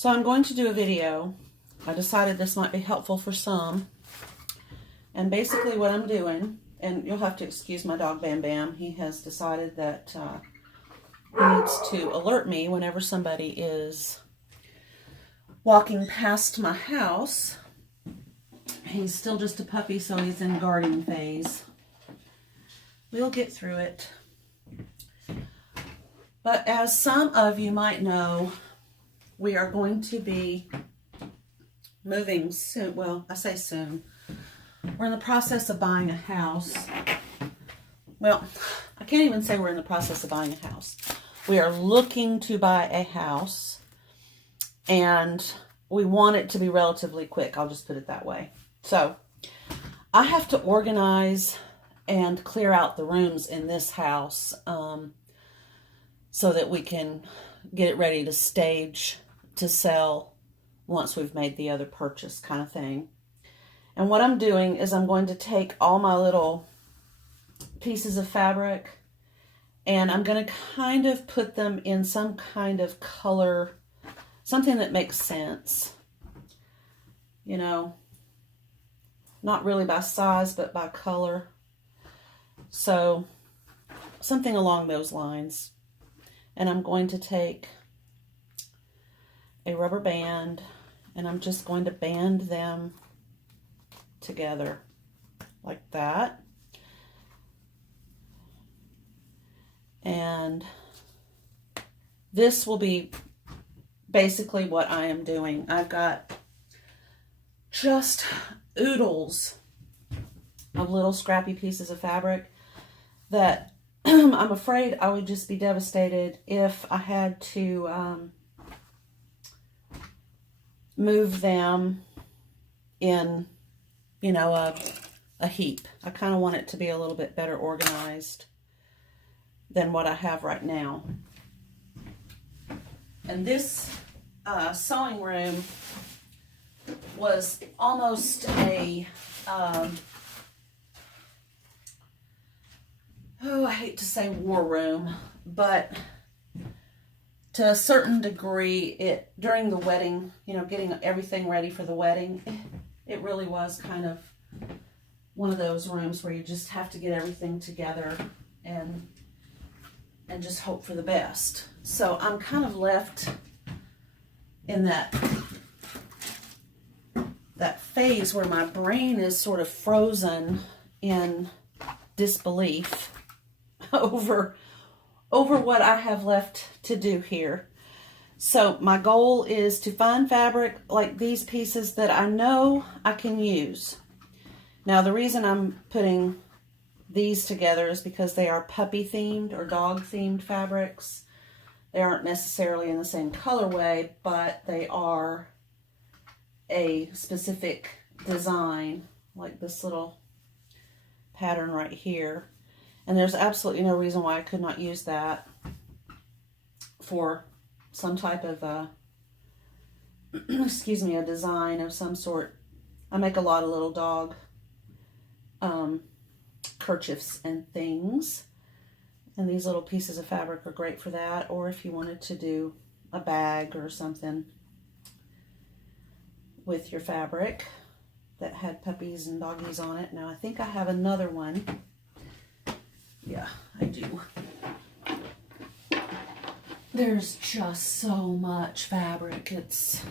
So I'm going to do a video. I decided this might be helpful for some. And basically what I'm doing, and you'll have to excuse my dog Bam Bam, he has decided that he needs to alert me whenever somebody is walking past my house. He's still just a puppy, so he's in guarding phase. We'll get through it. But as some of you might know, we are going to be moving soon. Well, I say soon. We're in the process of buying a house. Well, I can't even say we're in the process of buying a house. We are looking to buy a house, and we want it to be relatively quick. I'll just put it that way. So I have to organize and clear out the rooms in this house so that we can get it ready to stage to sell once we've made the other purchase, kind of thing. And what I'm doing is I'm going to take all my little pieces of fabric and I'm going to kind of put them in some kind of color, something that makes sense. You know, not really by size, but by color. So something along those lines. And I'm going to take a rubber band and I'm just going to band them together like that. And this will be basically what I am doing. I've got just oodles of little scrappy pieces of fabric that I'm afraid I would just be devastated if I had to move them in, you know, a heap. I kind of want it to be a little bit better organized than what I have right now. And this sewing room was almost a I hate to say war room, but to a certain degree, during the wedding, you know, getting everything ready for the wedding, it really was kind of one of those rooms where you just have to get everything together and just hope for the best. So I'm kind of left in that phase where my brain is sort of frozen in disbelief over what I have left to do here. So my goal is to find fabric like these pieces that I know I can use. Now the reason I'm putting these together is because they are puppy themed or dog themed fabrics. They aren't necessarily in the same colorway, but they are a specific design, like this little pattern right here. And there's absolutely no reason why I could not use that for some type of excuse me, a design of some sort. I make a lot of little dog kerchiefs and things, and these little pieces of fabric are great for that. Or if you wanted to do a bag or something with your fabric that had puppies and doggies on it. Now I think I have another one. Yeah, I do. There's just so much fabric. It's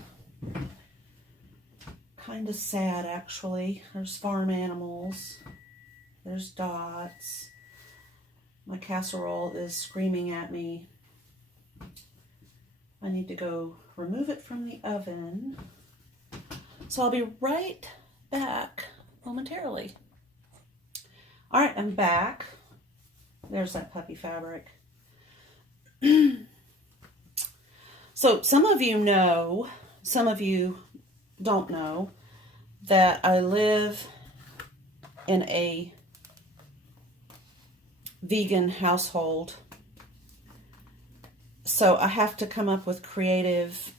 kind of sad, actually. There's farm animals. There's dots. My casserole is screaming at me. I need to go remove it from the oven. So I'll be right back momentarily. All right, I'm back. There's that puppy fabric. So some of you know, some of you don't know, that I live in a vegan household. So I have to come up with creative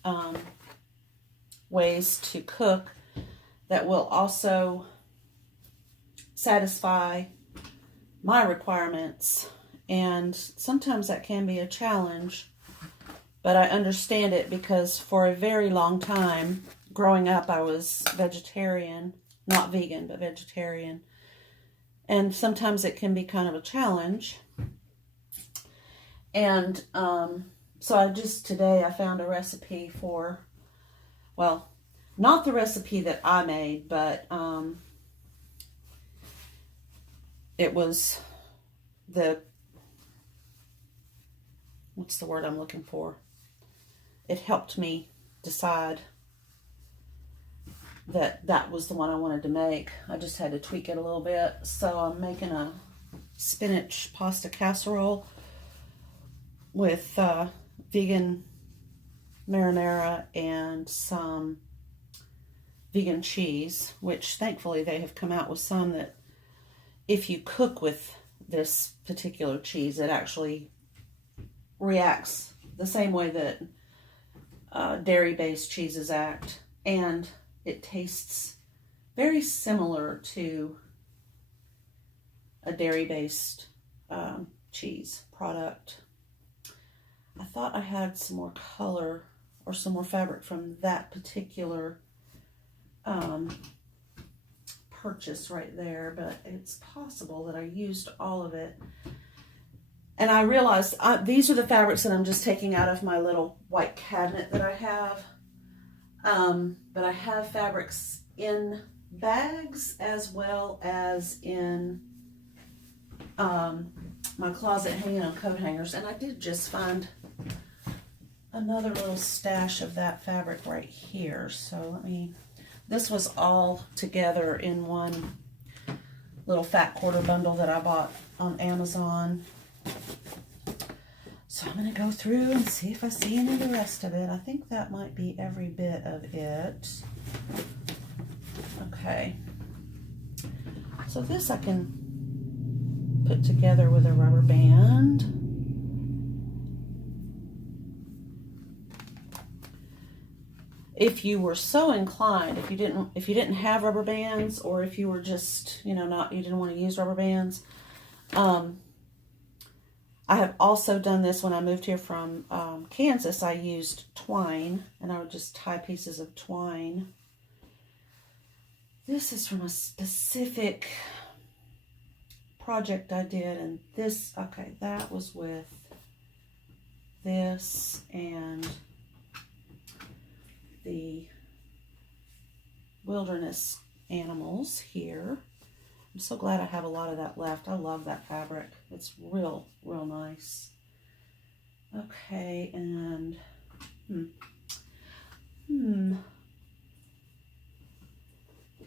ways to cook that will also satisfy my requirements, and sometimes that can be a challenge But I understand it because for a very long time, growing up, I was vegetarian. Not vegan, but vegetarian. And sometimes it can be kind of a challenge. And so today I found a recipe for, well, not the recipe that I made, but it was what's the word I'm looking for? It helped me decide that was the one I wanted to make. I just had to tweak it a little bit. So I'm making a spinach pasta casserole with vegan marinara and some vegan cheese, which thankfully they have come out with some that if you cook with this particular cheese, it actually reacts the same way that dairy-based cheeses act, and it tastes very similar to a dairy-based cheese product. I thought I had some more color or some more fabric from that particular purchase right there, but it's possible that I used all of it. And I realized these are the fabrics that I'm just taking out of my little white cabinet that I have. But I have fabrics in bags as well as in my closet hanging on coat hangers. And I did just find another little stash of that fabric right here. So this was all together in one little fat quarter bundle that I bought on Amazon. So I'm going to go through and see if I see any of the rest of it. I think that might be every bit of it. Okay. So this I can put together with a rubber band. If you were so inclined, if you didn't have rubber bands, or if you were just, you didn't want to use rubber bands, I have also done this when I moved here from Kansas. I used twine, and I would just tie pieces of twine. This is from a specific project I did, and that was with this and the wilderness animals here. I'm so glad I have a lot of that left. I love that fabric. It's real nice. Okay, and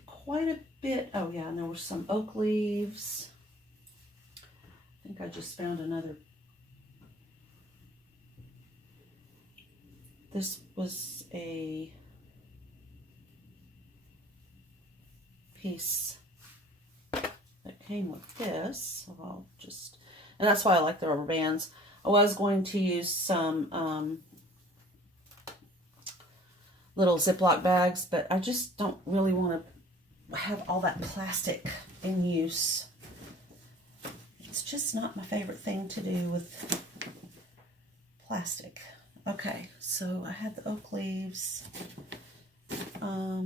quite a bit. Oh yeah, and there were some oak leaves. I think I just found another. This was a piece that came with this. So and that's why I like the rubber bands. I was going to use some little Ziploc bags, but I just don't really want to have all that plastic in use. It's just not my favorite thing to do with plastic. Okay, so I had the oak leaves. I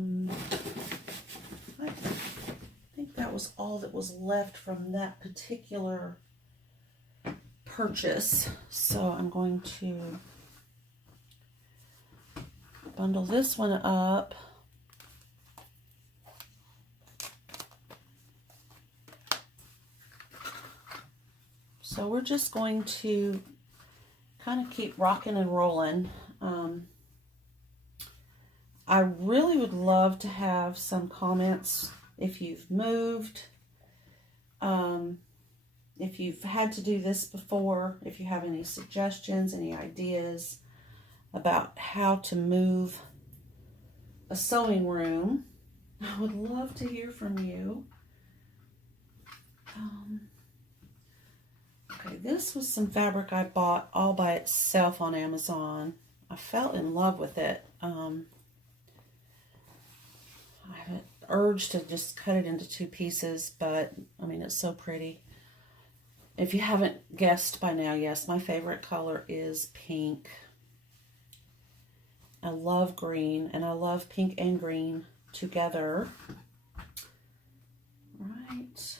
think that was all that was left from that particular purchase. So I'm going to bundle this one up. So we're just going to kind of keep rocking and rolling. I really would love to have some comments if you've moved, if you've had to do this before, if you have any suggestions, any ideas about how to move a sewing room. I would love to hear from you. Okay, this was some fabric I bought all by itself on Amazon. I fell in love with it. I have an urge to just cut it into 2 pieces, but it's so pretty. If you haven't guessed by now, yes, my favorite color is pink. I love green, and I love pink and green together. Right.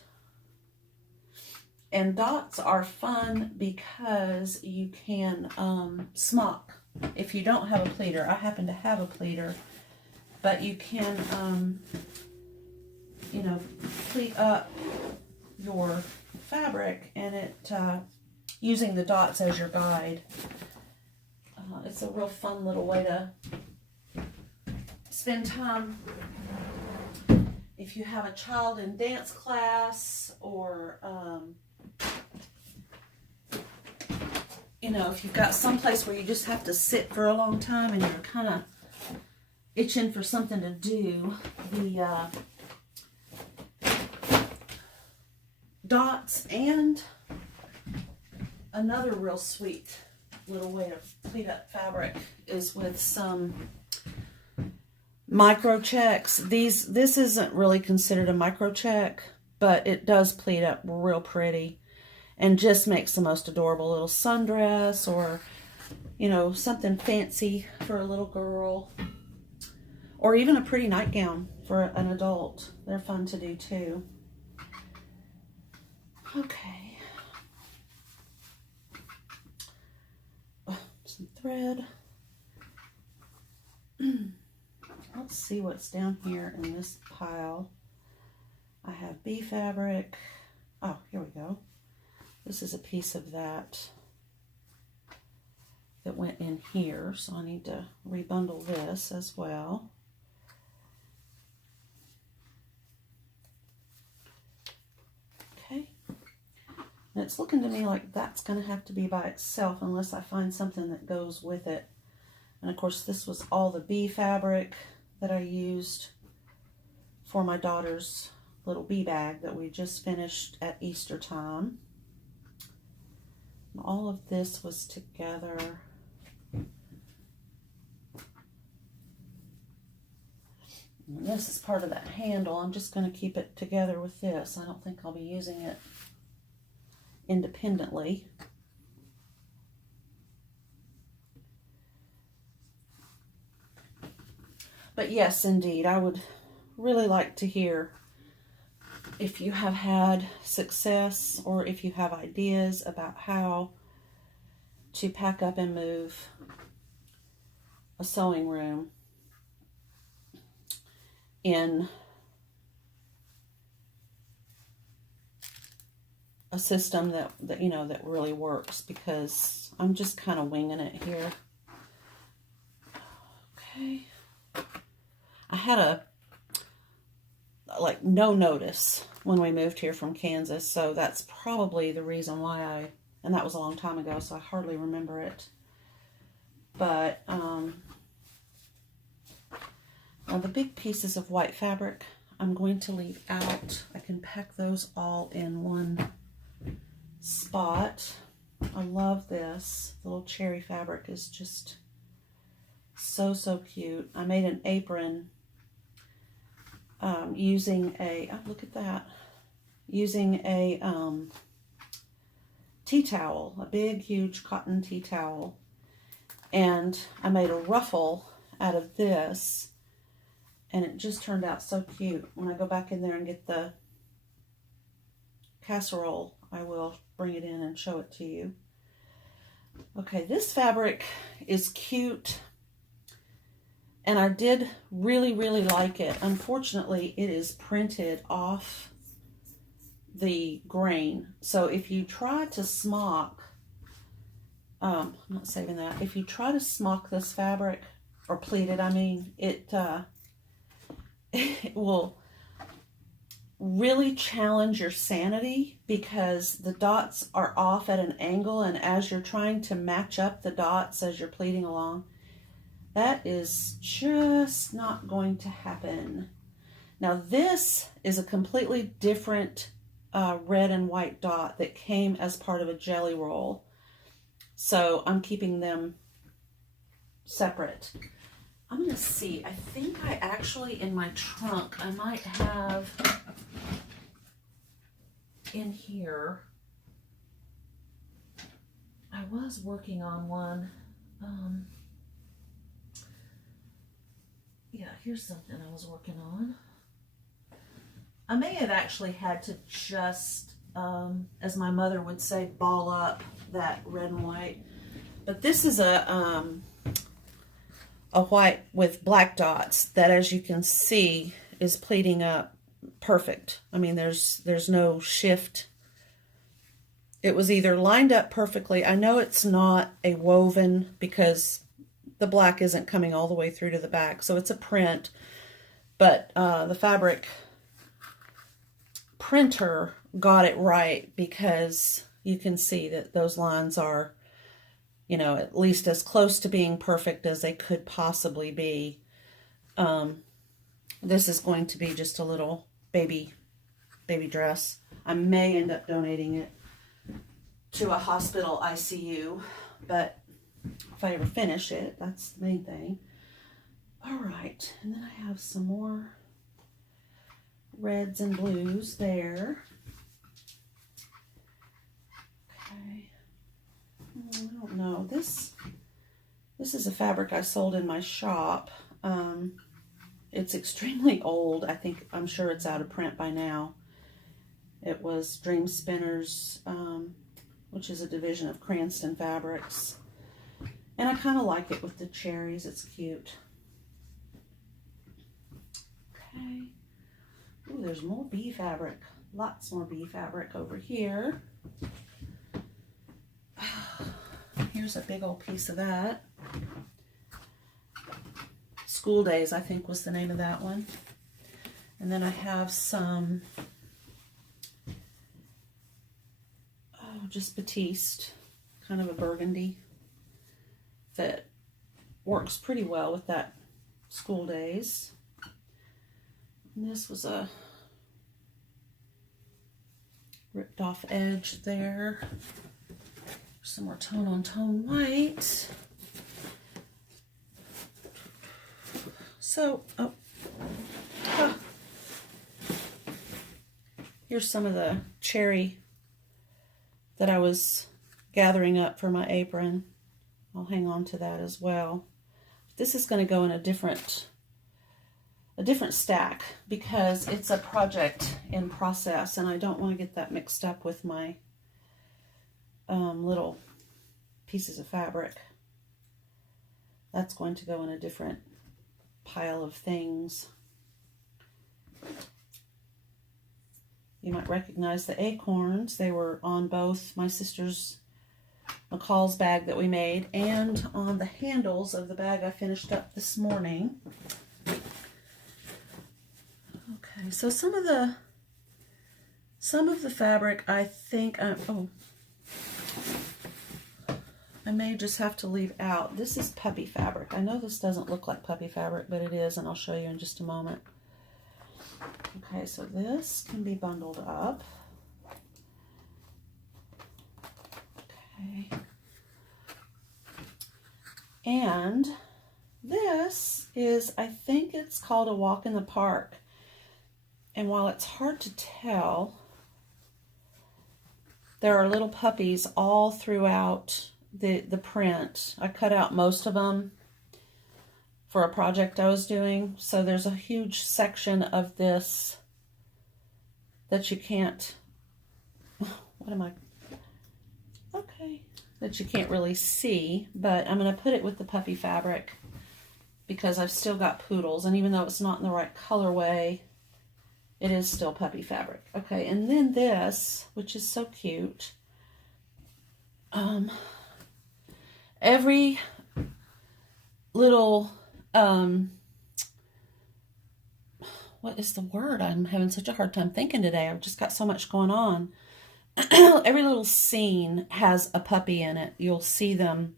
And dots are fun because you can smock. If you don't have a pleater, I happen to have a pleater, but you can, you know, pleat up your fabric, and it using the dots as your guide. It's a real fun little way to spend time if you have a child in dance class, or you know, if you've got some place where you just have to sit for a long time and you're kind of itching for something to do. The dots, and another real sweet little way to pleat up fabric is with some micro checks. This isn't really considered a micro check, but it does pleat up real pretty and just makes the most adorable little sundress, or you know, something fancy for a little girl, or even a pretty nightgown for an adult. They're fun to do too. Okay. Some thread. Let's see what's down here in this pile. I have bee fabric. Oh, here we go. This is a piece of that went in here, so I need to rebundle this as well. Okay. And it's looking to me like that's going to have to be by itself unless I find something that goes with it. And of course, this was all the bee fabric that I used for my daughter's little bee bag that we just finished at Easter time. And all of this was together. And this is part of that handle. I'm just going to keep it together with this. I don't think I'll be using it independently. But yes, indeed, I would really like to hear if you have had success, or if you have ideas about how to pack up and move a sewing room in a system that you know, that really works, because I'm just kind of winging it here. Okay. I had a no notice when we moved here from Kansas, so that's probably the reason why and that was a long time ago, so I hardly remember it. But now the big pieces of white fabric I'm going to leave out. I can pack those all in one spot. I love this. The little cherry fabric is just so cute. I made an apron using a, oh, look at that, using a tea towel, a big huge cotton tea towel, and I made a ruffle out of this, and it just turned out so cute. When I go back in there and get the casserole, I will bring it in and show it to you. Okay, this fabric is cute, and I did really like it. Unfortunately, it is printed off the grain. So if you try to smock, I'm not saving that. If you try to smock this fabric, or pleat it, I mean, it will really challenge your sanity, because the dots are off at an angle, and as you're trying to match up the dots as you're pleating along, that is just not going to happen. Now this is a completely different red and white dot that came as part of a jelly roll, so I'm keeping them separate. I'm going to see, I think I actually, in my trunk, I might have in here, I was working on one. here's something I was working on. I may have actually had to just, as my mother would say, ball up that red and white. But this is a white with black dots that, as you can see, is pleating up perfect. I mean, there's no shift. It was either lined up perfectly. I know it's not a woven because the black isn't coming all the way through to the back, so it's a print. But the fabric printer got it right because you can see that those lines are, you know, at least as close to being perfect as they could possibly be. This is going to be just a little baby dress. I may end up donating it to a hospital ICU, but if I ever finish it, that's the main thing. All right, and then I have some more reds and blues there. Okay. I don't know. This is a fabric I sold in my shop. It's extremely old. I'm sure it's out of print by now. It was Dream Spinners, which is a division of Cranston Fabrics. And I kind of like it with the cherries. It's cute. Okay. Ooh, there's more bee fabric. Lots more bee fabric over here. Here's a big old piece of that. School Days, I think, was the name of that one. And then I have some, just batiste, kind of a burgundy, that works pretty well with that School Days. And this was a ripped off edge there. Some more tone on tone white. So, here's some of the cherry that I was gathering up for my apron. I'll hang on to that as well. This is going to go in a different stack because it's a project in process, and I don't want to get that mixed up with my little pieces of fabric. That's going to go in a different pile of things. You might recognize the acorns. They were on both my sister's McCall's bag that we made and on the handles of the bag I finished up this morning. Okay, so some of the fabric I think I may just have to leave out. This is puppy fabric. I know this doesn't look like puppy fabric, but it is, and I'll show you in just a moment. Okay, so this can be bundled up. Okay. And this is, I think it's called A Walk in the Park. And while it's hard to tell, there are little puppies all throughout the print. I cut out most of them for a project I was doing. So there's a huge section of this that you can't, that you can't really see, but I'm going to put it with the puppy fabric because I've still got poodles, and even though it's not in the right colorway, it is still puppy fabric. Okay, and then this, which is so cute, every little, what is the word? I'm having such a hard time thinking today. I've just got so much going on. Every little scene has a puppy in it. You'll see them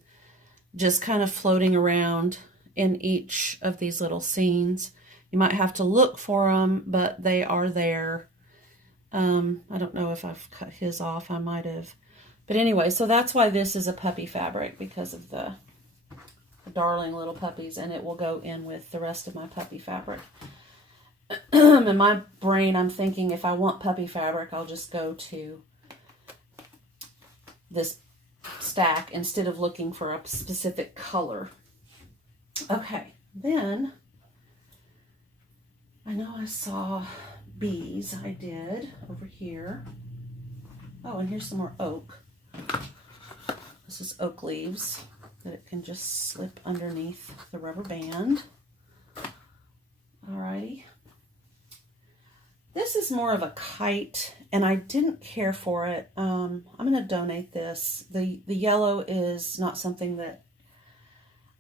just kind of floating around in each of these little scenes. You might have to look for them, but they are there. I don't know if I've cut his off. I might have. But anyway, so that's why this is a puppy fabric, because of the darling little puppies, and it will go in with the rest of my puppy fabric. In my brain, I'm thinking if I want puppy fabric, I'll just go to this stack instead of looking for a specific color. Okay, then I know I saw bees. I did over here. Oh, and here's some more oak. This is oak leaves that it can just slip underneath the rubber band. Alrighty. This is more of a kite, and I didn't care for it. I'm going to donate this. The yellow is not something that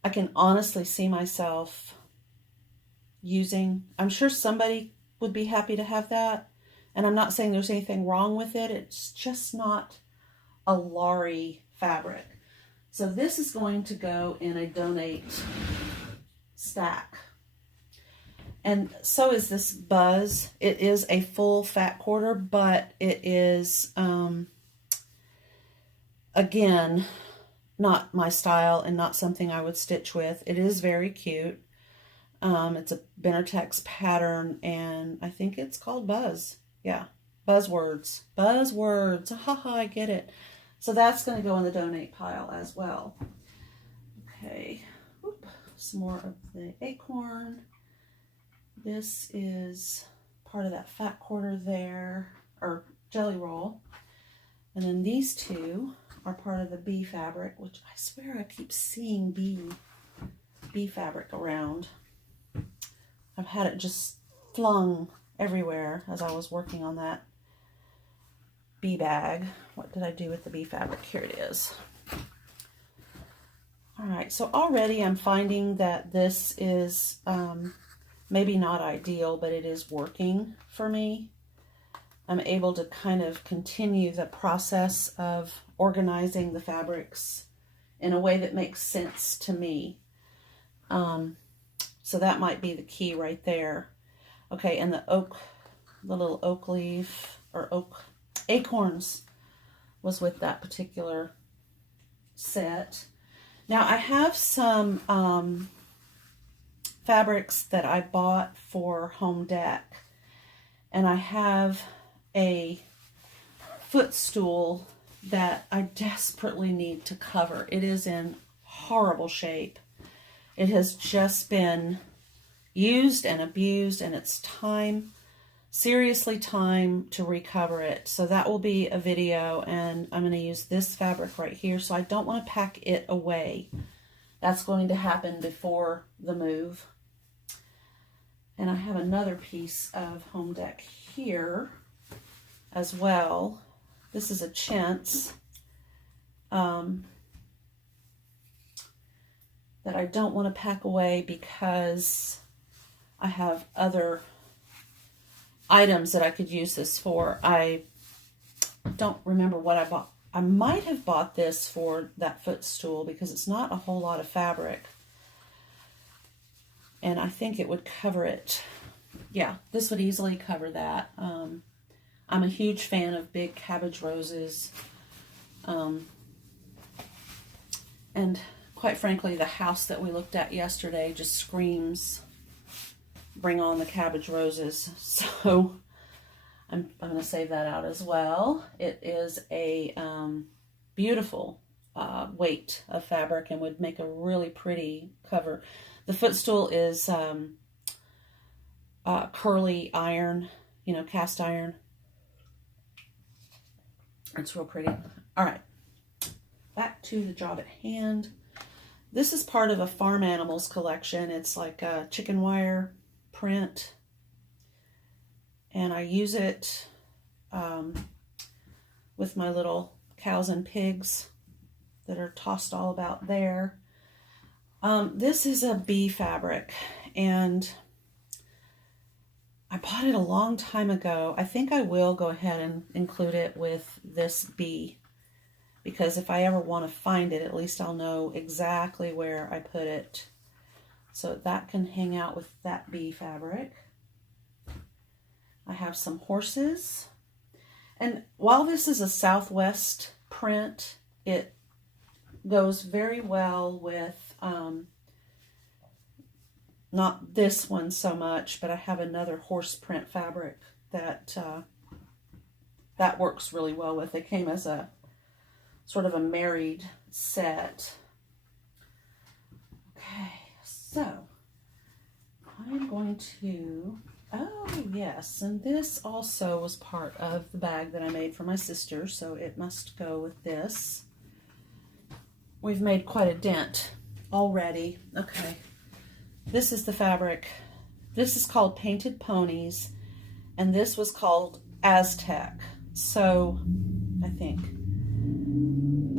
I can honestly see myself using. I'm sure somebody would be happy to have that, and I'm not saying there's anything wrong with it. It's just not a Laurie fabric. So this is going to go in a donate stack. And so is this Buzz. It is a full fat quarter, but it is, again, not my style and not something I would stitch with. It is very cute. It's a Benatex pattern, and I think it's called Buzz. Yeah, Buzzwords. Buzzwords. Haha, I get it. So that's going to go in the donate pile as well. Okay. Oop. Some more of the acorn. This is part of that fat quarter there, or jelly roll. And then these two are part of the bee fabric, which I swear I keep seeing bee fabric around. I've had it just flung everywhere as I was working on that bee bag. What did I do with the bee fabric? Here it is. All right, so already I'm finding that this is maybe not ideal, but it is working for me. I'm able to kind of continue the process of organizing the fabrics in a way that makes sense to me. So that might be the key right there. Okay, and the little oak leaf, or oak acorns was with that particular set. Now I have some fabrics that I bought for Home Deck, and I have a footstool that I desperately need to cover. It is in horrible shape. It has just been used and abused, and it's time, seriously time to recover it. So that will be a video, and I'm going to use this fabric right here. So I don't want to pack it away. That's going to happen before the move. And I have another piece of Home Deck here as well. This is a chintz that I don't want to pack away because I have other items that I could use this for. I don't remember what I bought. I might have bought this for that footstool because it's not a whole lot of fabric. And I think it would cover it. Yeah, this would easily cover that. I'm a huge fan of big cabbage roses. And quite frankly, the house that we looked at yesterday just screams, bring on the cabbage roses. So I'm going to save that out as well. It is a beautiful weight of fabric and would make a really pretty cover. The footstool is curly iron, cast iron. It's real pretty. All right, back to the job at hand. This is part of a farm animals collection. It's like a chicken wire print, and I use it with my little cows and pigs that are tossed all about there. This is a bee fabric, and I bought it a long time ago. I think I will go ahead and include it with this bee, because if I ever want to find it, at least I'll know exactly where I put it. So that can hang out with that bee fabric. I have some horses. And while this is a Southwest print, it goes very well with, not this one so much, but I have another horse print fabric that that works really well with. It came as a sort of a married set. Okay, so I'm going to, Oh, yes, and this also was part of the bag that I made for my sister, so it must go with this. We've made quite a dent already. Okay, this is the fabric. This is called Painted Ponies, and this was called Aztec. So, I think,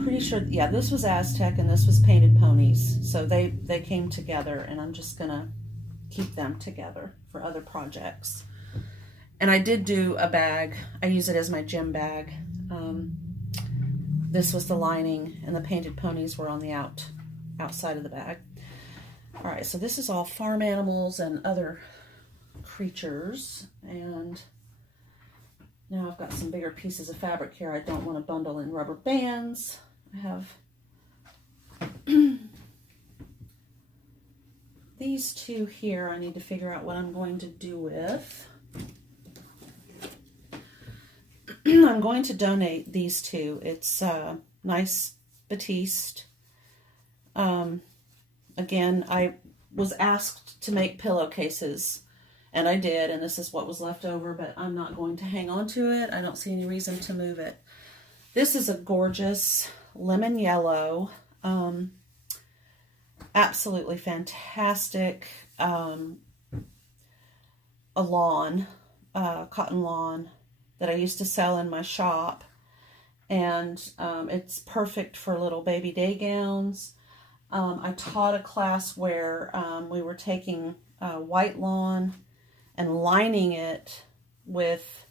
pretty sure, yeah, this was Aztec and this was Painted Ponies. So they came together, and I'm just gonna keep them together for other projects. And I did do a bag. I use it as my gym bag. This was the lining, and the Painted Ponies were on the outside of the bag. All right, so this is all farm animals and other creatures. And now I've got some bigger pieces of fabric here. I don't want to bundle in rubber bands. I have these two here I need to figure out what I'm going to do with. I'm going to donate these two. It's nice batiste. Again, I was asked to make pillowcases, and I did, and this is what was left over, but I'm not going to hang on to it. I don't see any reason to move it. This is a gorgeous lemon yellow. Absolutely fantastic. A lawn, cotton lawn that I used to sell in my shop. And it's perfect for little baby day gowns. I taught a class where we were taking white lawn and lining it with,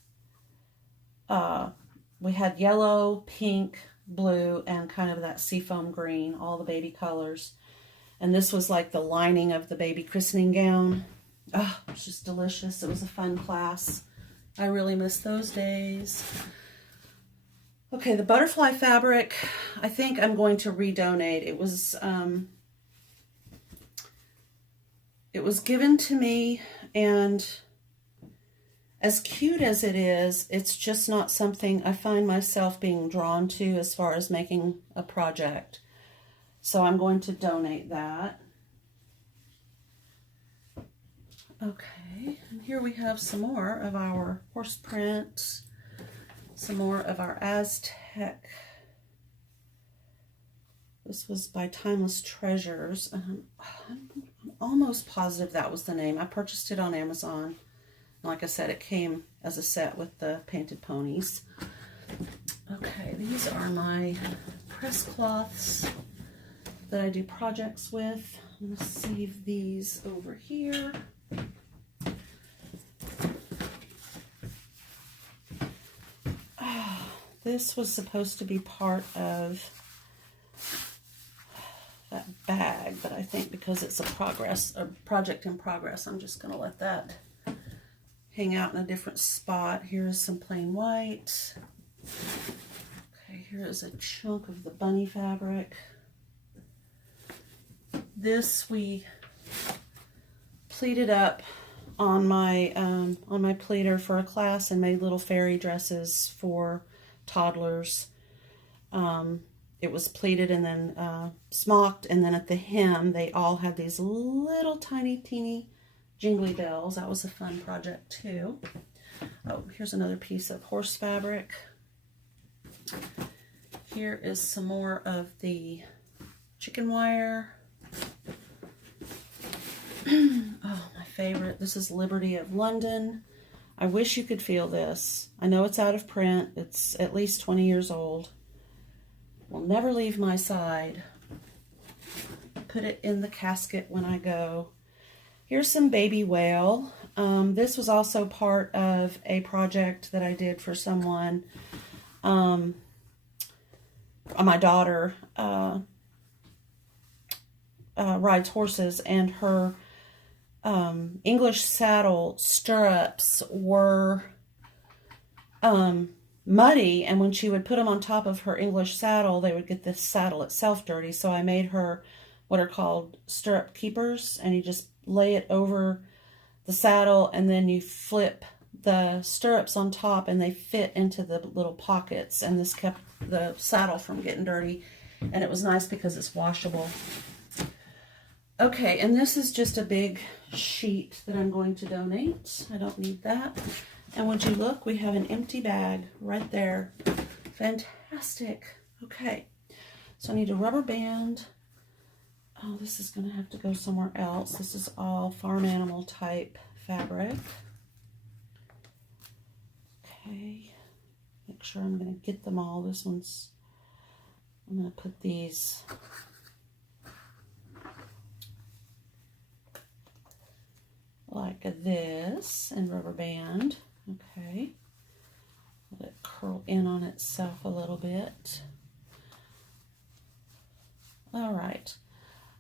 we had yellow, pink, blue, and kind of that seafoam green, all the baby colors. And this was like the lining of the baby christening gown. Oh, it was just delicious. It was a fun class. I really miss those days. Okay, the butterfly fabric, I think I'm going to redonate. It was given to me, and as cute as it is, it's just not something I find myself being drawn to as far as making a project. So I'm going to donate that. Okay, and here we have some more of our horse print, some more of our Aztec. This was by Timeless Treasures. I'm almost positive that was the name. I purchased it on Amazon. Like I said, it came as a set with the Painted Ponies. Okay, these are my press cloths that I do projects with. I'm going to save these over here. This was supposed to be part of that bag, but I think because it's a project in progress, I'm just going to let that hang out in a different spot. Here is some plain white. Okay, here is a chunk of the bunny fabric. This we pleated up on my pleater for a class and made little fairy dresses for toddlers. It was pleated and then smocked, and then at the hem they all had these little tiny teeny jingly bells. That was a fun project too. Oh, here's another piece of horse fabric. Here is some more of the chicken wire. Oh, my favorite. This is Liberty of London. I wish you could feel this. I know it's out of print. It's at least 20 years old. Will never leave my side. Put it in the casket when I go. Here's some baby whale. This was also part of a project that I did for someone. My daughter rides horses, and her English saddle stirrups were muddy, and when she would put them on top of her English saddle, they would get the saddle itself dirty. So I made her what are called stirrup keepers, and you just lay it over the saddle, and then you flip the stirrups on top, and they fit into the little pockets, and this kept the saddle from getting dirty, and it was nice because it's washable. Okay, and this is just a big sheet that I'm going to donate. I don't need that. And would you look, we have an empty bag right there. Fantastic. Okay, so I need a rubber band. Oh, this is going to have to go somewhere else. This is all farm animal type fabric. Okay, make sure I'm going to get them all. This one's, I'm going to put these like this and rubber band. Okay, let it curl in on itself a little bit. All right,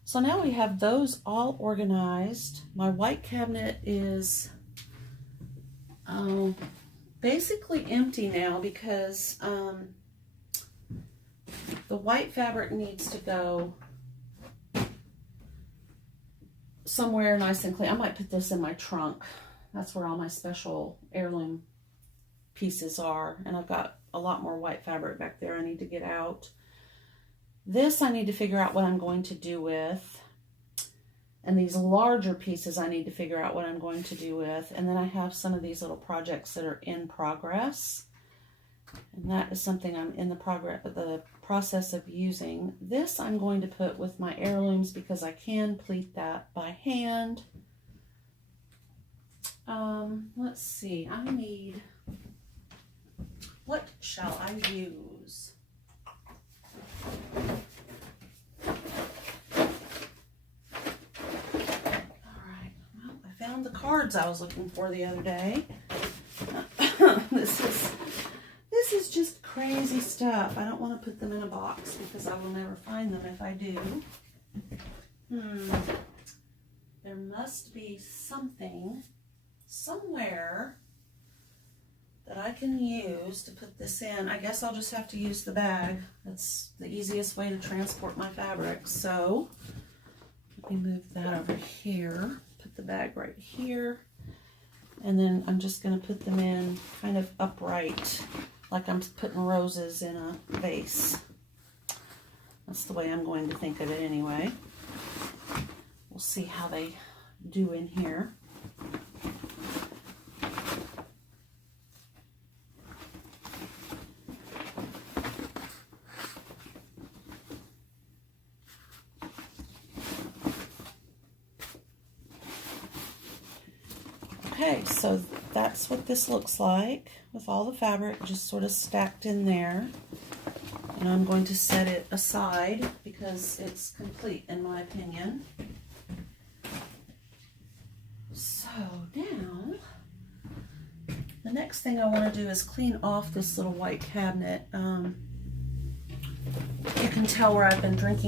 so now we have those all organized. My white cabinet is basically empty now because the white fabric needs to go somewhere nice and clean. I might put this in my trunk. That's where all my special heirloom pieces are. And I've got a lot more white fabric back there I need to get out. This I need to figure out what I'm going to do with. And these larger pieces I need to figure out what I'm going to do with. And then I have some of these little projects that are in progress. And that is something I'm in the process of using. This I'm going to put with my heirlooms because I can pleat that by hand. Let's see, I need, what shall I use? Alright, well, I found the cards I was looking for the other day. This is just crazy stuff. I don't want to put them in a box because I will never find them if I do. There must be something somewhere that I can use to put this in. I guess I'll just have to use the bag. That's the easiest way to transport my fabric. So let me move that over here. Put the bag right here. And then I'm just going to put them in kind of upright, like I'm putting roses in a vase. That's the way I'm going to think of it anyway. We'll see how they do in here. Okay, so that's what this looks like with all the fabric just sort of stacked in there. And I'm going to set it aside because it's complete in my opinion. So now, the next thing I want to do is clean off this little white cabinet. You can tell where I've been drinking